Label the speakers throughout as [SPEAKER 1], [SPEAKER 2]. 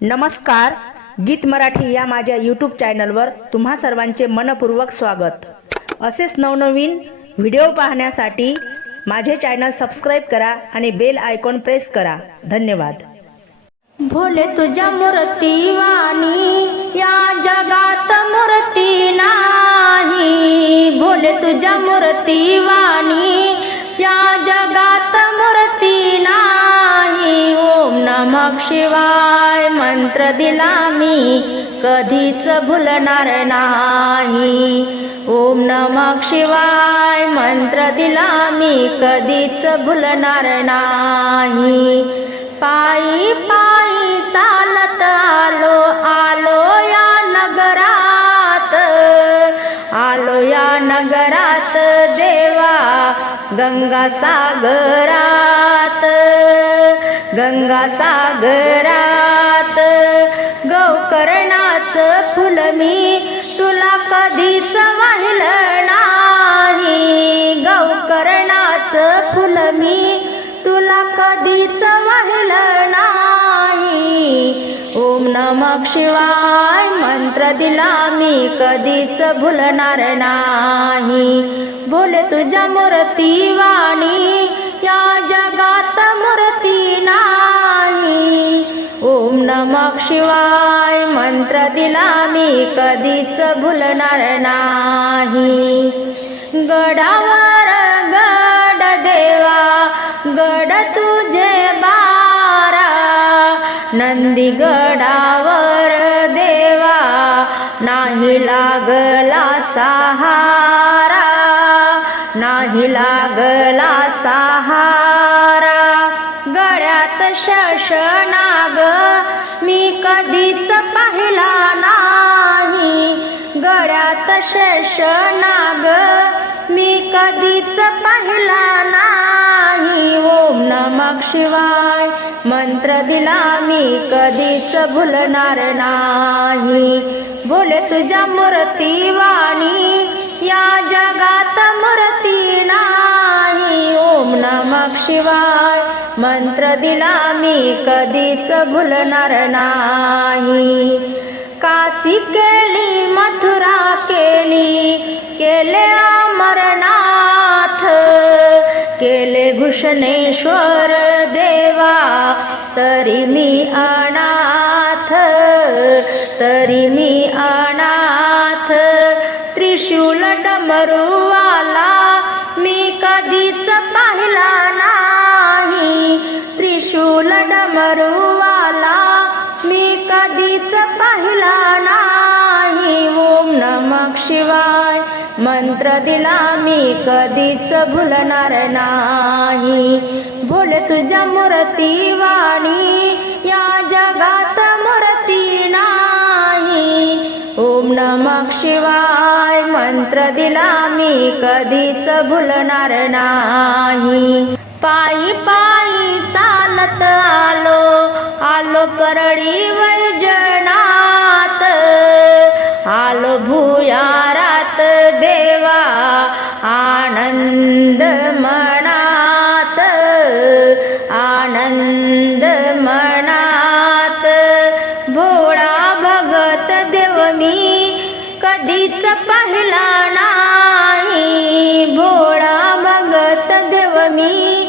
[SPEAKER 1] नमस्कार गीत मराठी या माझ्या यूट्यूब चॅनलवर तुम्हा सर्वांचे मनपूर्वक स्वागत. असेच नवनवीन व्हिडिओ पाहण्यासाठी माझे चॅनल सबस्क्राईब करा आणि बेल आयकॉन प्रेस करा. धन्यवाद.
[SPEAKER 2] भोले तुझ्या मूर्ती वाणी या जगात मूर्ती नाही. भोले तुझ्या मूर्ती वाणी मंत्र दिला मी कधीच भुलणार नाही. ओम नमः शिवाय मंत्र दिला मी कधीच भुलणार नाही. पायी पायी चालत आलो आलो या नगरात. आलो या नगरात देवा गंगा सागरात. गंगा सागरात फुल मी तुला कधीच वाहिलं नाही. गौकर्णाचं फुल मी तुला कधीच वाहिलं नाही. ओम नमक शिवाय मंत्र दिला मी कधीच भुलणार नाही. बोल तुझ्या मूर्ती वाणी या जगा मंत्र मी कधीच भुलणार नाही. गडावर गड देवा गड तुझे बारा. नंदी गडावर देवा नाही लागला सहारा. नाही लागला सहारा. गळ्यात शशणा शेष नाग मी कधीच पाहिला नाही. ओम नमः शिवाय. मंत्र दिला मी कधीच भुलणार नाही. बोल तुझ्या मूर्ती वाणी या जगात मूर्ती नाही. ओम नमः शिवाय. मंत्र दिला मी कधीच भुलणार नाही. काशी केली मथुरा केली केले अमरनाथ केले घुषणेश्वर देवा तरी मी अनाथ तरी मी अनाथ त्रिशूल डमरुवाला मी कधीच पाहिला नाही त्रिशूल डमरू कधीच पाहिला नाही. ओम नमक शिवाय. मंत्र दिला मी कधीच भुलणार नाही. भोले तुझ्या मूर्ती वाणी या जगात मूर्ती नाही. ओम नमक शिवाय. मंत्र दिला मी कधीच भुलणार नाही. पायी पाय पाहिला नाही. भोळा भगत देव मी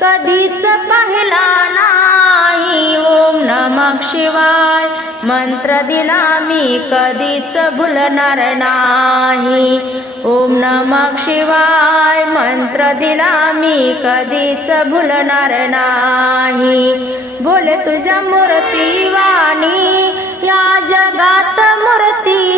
[SPEAKER 2] कधीच पाहिला नाही. ओम नमः शिवाय. मंत्र दिला मी कधीच भुलणार नाही. ओम नमः शिवाय. मंत्र दिला मी कधीच भुलणार नाही. बोल तुझ्या मूर्ती वाणी या जगात मूर्ती